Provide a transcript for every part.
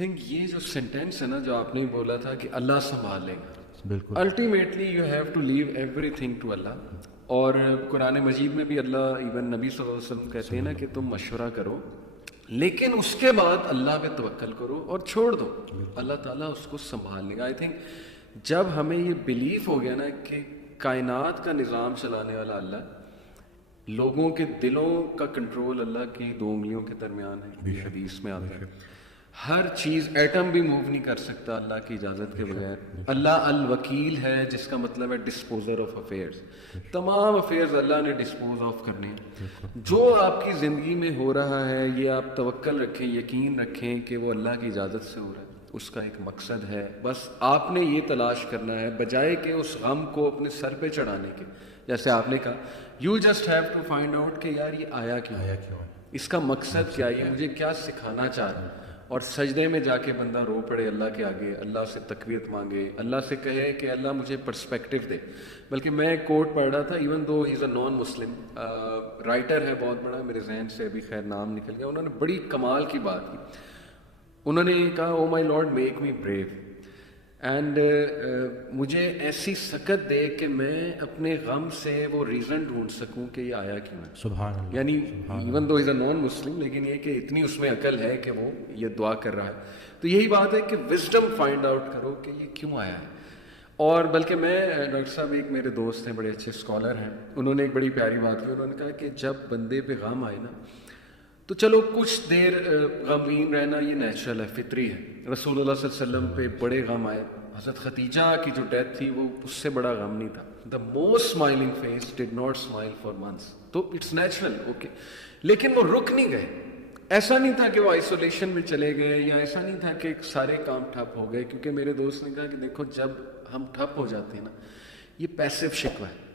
Think یہ جو sentence ہے نا جو آپ نے بولا تھا کہ اللہ سنبھال لے گا, بالکل ultimately you have to leave everything to Allah. اور قرآن مجید میں بھی اللہ ایون نبی صلی اللہ علیہ وسلم کہتے ہیں نا کہ تم مشورہ کرو لیکن اس کے بعد اللہ پہ توکل کرو اور چھوڑ دو, اللہ تعالیٰ اس کو سنبھال لے گا. آئی تھنک جب ہمیں یہ بلیف ہو گیا نا کہ کائنات کا نظام چلانے والا اللہ, لوگوں کے دلوں کا کنٹرول اللہ کی 2 انگلیوں کے درمیان ہے, یہ حدیث میں آتا ہے, ہر چیز ایٹم بھی موو نہیں کر سکتا اللہ کی اجازت کے بغیر. اللہ الوکیل ہے جس کا مطلب ہے ڈسپوزر آف افیئرز, تمام افیئرز اللہ نے ڈسپوز آف کرنے ہیں. جو آپ کی زندگی میں ہو رہا ہے یہ آپ توکل رکھیں, یقین رکھیں کہ وہ اللہ کی اجازت سے ہو رہا ہے, اس کا ایک مقصد ہے. بس آپ نے یہ تلاش کرنا ہے بجائے کہ اس غم کو اپنے سر پہ چڑھانے کے, جیسے آپ نے کہا you just have to find out کہ یار یہ آیا کیوں, اس کا مقصد کیا ہے, مجھے کیا سکھانا چاہ رہا ہے. اور سجدے میں جا کے بندہ رو پڑے اللہ کے آگے, اللہ سے تقویت مانگے, اللہ سے کہے کہ اللہ مجھے پرسپیکٹو دے. بلکہ میں ایک کوٹ پڑھ رہا تھا, ایون دو ہی از اے نان مسلم رائٹر ہے بہت بڑا, میرے ذہن سے ابھی خیر نام نکل گیا, انہوں نے بڑی کمال کی بات کی. انہوں نے کہا oh my lord make me brave and مجھے ایسی سکت دے کہ میں اپنے غم سے وہ ریزن ڈھونڈ سکوں کہ یہ آیا کیوں ہے. سبحان اللہ. یعنی ایون دو از اے نان مسلم لیکن یہ کہ اتنی اس میں عقل ہے کہ وہ یہ دعا کر رہا ہے. تو یہی بات ہے کہ وزڈم فائنڈ آؤٹ کرو کہ یہ کیوں آیا ہے. اور بلکہ میں ڈاکٹر صاحب ایک میرے دوست ہیں بڑے اچھے اسکالر ہیں, انہوں نے ایک بڑی پیاری بات کی. انہوں نے کہا کہ جب بندے پہ غم آئے نا تو چلو کچھ دیر غمگین رہنا یہ نیچرل ہے, فطری ہے. رسول اللہ صلی اللہ علیہ وسلم پہ بڑے غم آئے, حضرت خدیجہ کی جو ڈیتھ تھی وہ اس سے بڑا غم نہیں تھا. The most smiling face did not smile for months, تو اٹس نیچرل اوکے. لیکن وہ رک نہیں گئے, ایسا نہیں تھا کہ وہ آئسولیشن میں چلے گئے, یا ایسا نہیں تھا کہ سارے کام ٹھپ ہو گئے. کیونکہ میرے دوست نے کہا کہ دیکھو جب ہم ٹھپ ہو جاتے ہیں نا یہ پیسو شکوہ ہے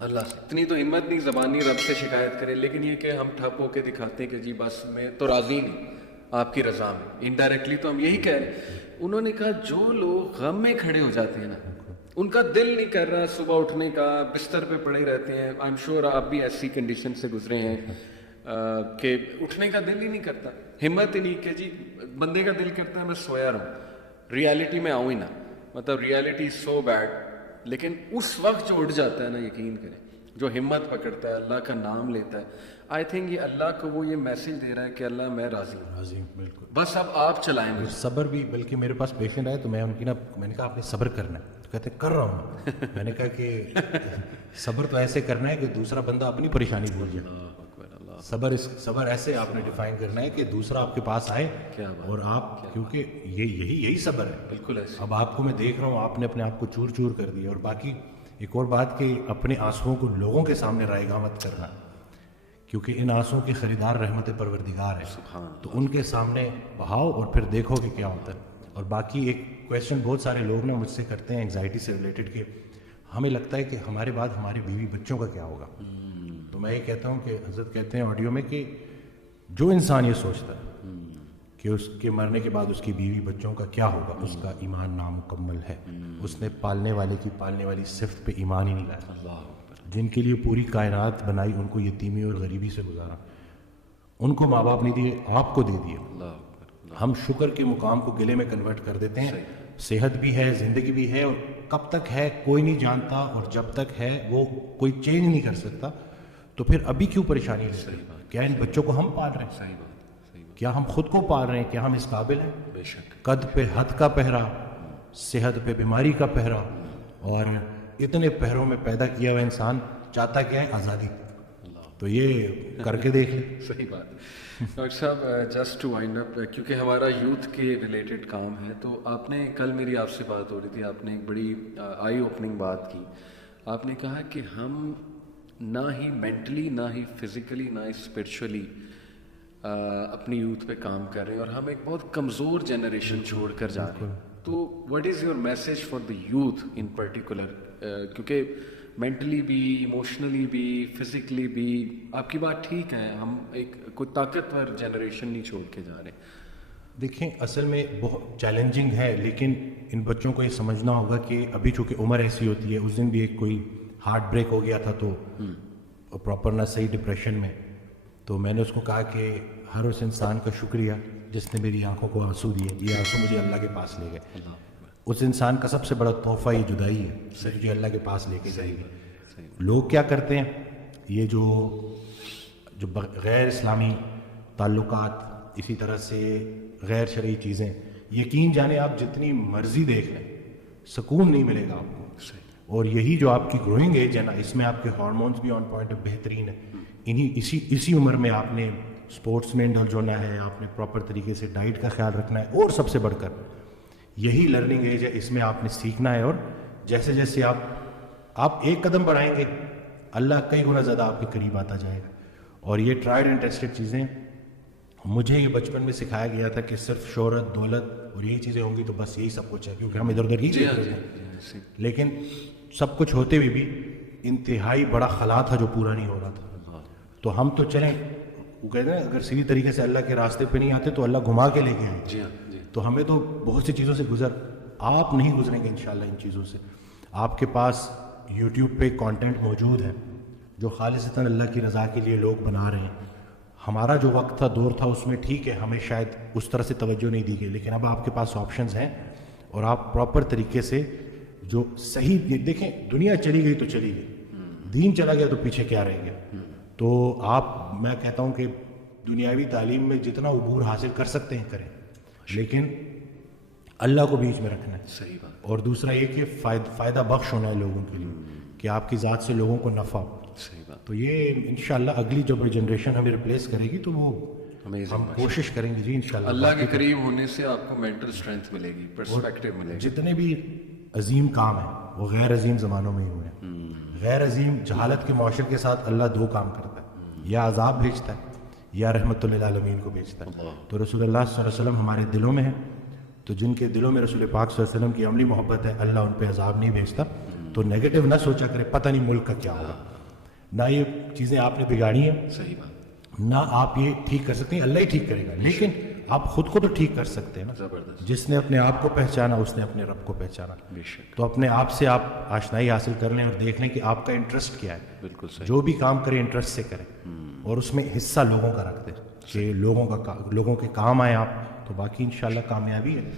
اللہ سے, اتنی تو ہمت نہیں زبانی رب سے شکایت کرے, لیکن یہ کہ ہم ٹھپ ہو کے دکھاتے ہیں کہ جی بس میں تو راضی نہیں آپ کی رضا میں, انڈائریکٹلی تو ہم یہی کہہ رہے ہیں. انہوں نے کہا جو لوگ غم میں کھڑے ہو جاتے ہیں نا ان کا دل نہیں کر رہا صبح اٹھنے کا, بستر پہ پڑے رہتے ہیں. آئی ایم شیور آپ بھی ایسی کنڈیشن سے گزرے ہیں کہ اٹھنے کا دل ہی نہیں کرتا, ہمت ہی نہیں کہ جی بندے کا دل کرتا ہے میں سویا رہوں, ریالٹی میں آؤں ہی نہ, مطلب ریالٹی از سو بیڈ. لیکن اس وقت جو اٹھ جاتا ہے نا, یقین کریں, جو ہمت پکڑتا ہے اللہ کا نام لیتا ہے, آئی تھنک یہ اللہ کو وہ یہ میسج دے رہا ہے کہ اللہ میں راضی ہوں, راضی ہوں, بالکل. بس اب آپ چلائیں مجھے. صبر بھی, بلکہ میرے پاس پیشنٹ آئے تو میں ان کی میں نے کہا آپ نے صبر کرنا ہے, تو کہتے کر رہا ہوں. میں نے کہا کہ صبر تو ایسے کرنا ہے کہ دوسرا بندہ اپنی پریشانی بھول جائے. صبر ایسے آپ نے ڈیفائن کرنا ہے کہ دوسرا آپ کے پاس آئے اور آپ, کیونکہ یہی صبر ہے. بالکل ایسے. اب آپ کو میں دیکھ رہا ہوں آپ نے اپنے آپ کو چور چور کر دیا. اور باقی ایک اور بات کہ اپنے آنسوؤں کو لوگوں کے سامنے رائگاں مت کرنا, کیونکہ ان آنسوؤں کے خریدار رحمت پروردگار ہے, تو ان کے سامنے بہاؤ اور پھر دیکھو کہ کیا ہوتا ہے. اور باقی ایک کویشچن بہت سارے لوگ نا مجھ سے کرتے ہیں انگزائٹی سے ریلیٹڈ کہ ہمیں لگتا ہے کہ ہمارے بعد ہماری بیوی بچوں کا کیا ہوگا. تو میں یہ کہتا ہوں کہ حضرت کہتے ہیں آڈیو میں کہ جو انسان یہ سوچتا ہے کہ اس کے مرنے کے بعد اس کی بیوی بچوں کا کیا ہوگا, اس کا ایمان نامکمل ہے. اس نے پالنے والی صفت پہ ایمان ہی نہیں لایا. جن کے لیے پوری کائنات بنائی ان کو یتیمی اور غریبی سے گزارا, ان کو ماں باپ نہیں دیے, آپ کو دے دیے. ہم شکر کے مقام کو گلے میں کنورٹ کر دیتے ہیں. صحت بھی ہے, زندگی بھی ہے, اور کب تک ہے کوئی نہیں جانتا, اور جب تک ہے وہ کوئی چینج نہیں کر سکتا. تو پھر ابھی کیوں پریشانی ہے؟ کیا ان بچوں کو ہم پال رہے ہیں؟ کیا ہم خود کو پال رہے ہیں؟ کیا ہم اس قابل ہیں؟ بے شک. قد پہ حد کا پہرا, صحت پہ بیماری کا پہرا, اور اتنے پہروں میں پیدا کیا ہوا انسان چاہتا کیا ہے؟ آزادی. تو یہ کر کے دیکھ لیں. صحیح بات. ڈاکٹر صاحب جسٹ ٹو وائنڈ اپ, کیونکہ ہمارا یوتھ کے ریلیٹڈ کام ہے, تو آپ نے کل میری آپ سے بات ہو رہی تھی, آپ نے ایک بڑی آئی اوپننگ بات کی. آپ نے کہا کہ ہم نہ ہی مینٹلی, نہ ہی فزیکلی, نہ ہی اسپرچولی اپنی یوتھ پہ کام کر رہے ہیں, اور ہم ایک بہت کمزور جنریشن چھوڑ کر جا رہے ہیں. تو what is your message for the youth in particular, کیونکہ مینٹلی بھی, ایموشنلی بھی, فزیکلی بھی, آپ کی بات ٹھیک ہے, ہم ایک کوئی طاقتور جنریشن نہیں چھوڑ کے جا رہے. دیکھیں اصل میں بہت چیلنجنگ ہے, لیکن ان بچوں کو یہ سمجھنا ہوگا کہ ابھی چونکہ عمر ایسی ہوتی ہے. اس دن بھی ایک کوئی ہارٹ بریک ہو گیا تھا تو پراپر نہ صحیح ڈپریشن میں, تو میں نے اس کو کہا کہ ہر اس انسان کا شکریہ جس نے میری آنکھوں کو آنسو دیے, یہ آنسو مجھے اللہ کے پاس لے گئے. اس انسان کا سب سے بڑا تحفہ یہ جدائی ہے جو اللہ کے پاس لے کے جائے گی. لوگ کیا کرتے ہیں, یہ جو غیر اسلامی تعلقات, اسی طرح سے غیر شرعی چیزیں, یقین جانے آپ جتنی مرضی دیکھ لیں سکون نہیں ملے گا آپ کو. اور یہی جو آپ کی گروئنگ ایج ہے نا, اس میں آپ کے ہارمونز بھی آن پوائنٹ بہترین ہے. اسی عمر میں آپ نے اسپورٹس میں انڈلج ہونا ہے, آپ نے پراپر طریقے سے ڈائٹ کا خیال رکھنا ہے, اور سب سے بڑھ کر یہی لرننگ ایج ہے, اس میں آپ نے سیکھنا ہے. اور جیسے جیسے آپ ایک قدم بڑھائیں گے اللہ کئی گنا زیادہ آپ کے قریب آتا جائے گا. اور یہ ٹرائیڈ اینڈ ٹیسٹڈ چیزیں, مجھے یہ بچپن میں سکھایا گیا تھا کہ صرف شہرت, دولت اور یہی چیزیں ہوں گی تو بس یہی سب کچھ ہے, کیونکہ ہم ادھر ادھر ہی لیکن سب کچھ ہوتے ہوئے بھی انتہائی بڑا خلا تھا جو پورا نہیں ہو رہا تھا. تو ہم تو چلیں, وہ کہتے ہیں اگر صحیح طریقے سے اللہ کے راستے پہ نہیں آتے تو اللہ گھما کے لے کے آئے. تو ہمیں تو بہت سی چیزوں سے آپ نہیں گزریں گے انشاءاللہ ان چیزوں سے. آپ کے پاس یوٹیوب پہ کانٹینٹ موجود ہے جو خالصتاً اللہ کی رضا کے لیے لوگ بنا رہے ہیں. ہمارا جو وقت تھا, دور تھا, اس میں ٹھیک ہے ہمیں شاید اس طرح سے توجہ نہیں دی گئی, لیکن اب آپ کے پاس آپشنز ہیں اور آپ پراپر طریقے سے جو صحیح دیکھیں. دنیا چلی گئی تو چلی گئی, دین چلا گیا تو پیچھے کیا رہ گیا. تو میں کہتا ہوں کہ دنیاوی تعلیم میں جتنا عبور حاصل کر سکتے ہیں کریں, لیکن اللہ کو بیچ میں رکھنا ہے. صحیح بات. اور دوسرا یہ کہ فائدہ بخش ہونا ہے لوگوں کے لیے, کہ آپ کی ذات سے لوگوں کو نفع ہو. صحیح بات. تو یہ انشاءاللہ اگلی جب جنریشن ہمیں ریپلیس کرے گی تو وہ ہم کوشش کریں گے جی انشاءاللہ. اللہ کے قریب ہونے سے آپ کو مینٹل اسٹرینتھ ملے گی, پرسپیکٹیو ملے گی. جتنے بھی عظیم کام ہیں وہ غیر عظیم زمانوں میں ہی ہوئے ہیں. غیر عظیم جہالت کے معاشرے کے ساتھ اللہ دو کام کرتا ہے, یا عذاب بھیجتا ہے یا رحمت للعالمین کو بھیجتا ہے. تو رسول اللہ صلی اللہ علیہ وسلم ہمارے دلوں میں ہے, تو جن کے دلوں میں رسول پاک صلی اللہ علیہ وسلم کی عملی محبت ہے اللہ ان پہ عذاب نہیں بھیجتا. تو نیگیٹو نہ سوچا کرے پتہ نہیں ملک کا کیا ہوگا, نہ یہ چیزیں آپ نے بگاڑی ہیں, صحیح بات, نہ آپ یہ ٹھیک کر سکتے ہیں, اللہ ہی ٹھیک کرے گا. لیکن آپ خود کو تو ٹھیک کر سکتے ہیں نا. زبردست. جس نے اپنے آپ کو پہچانا اس نے اپنے رب کو پہچانا. بے شک. تو اپنے آپ سے آپ آشنائی حاصل کر لیں اور دیکھ لیں کہ آپ کا انٹرسٹ کیا ہے. بالکل صحیح. جو بھی کام کریں انٹرسٹ سے کریں, اور اس میں حصہ لوگوں کا رکھ دیں کہ لوگوں کے کام آئے آپ, تو باقی انشاءاللہ کامیابی ہے.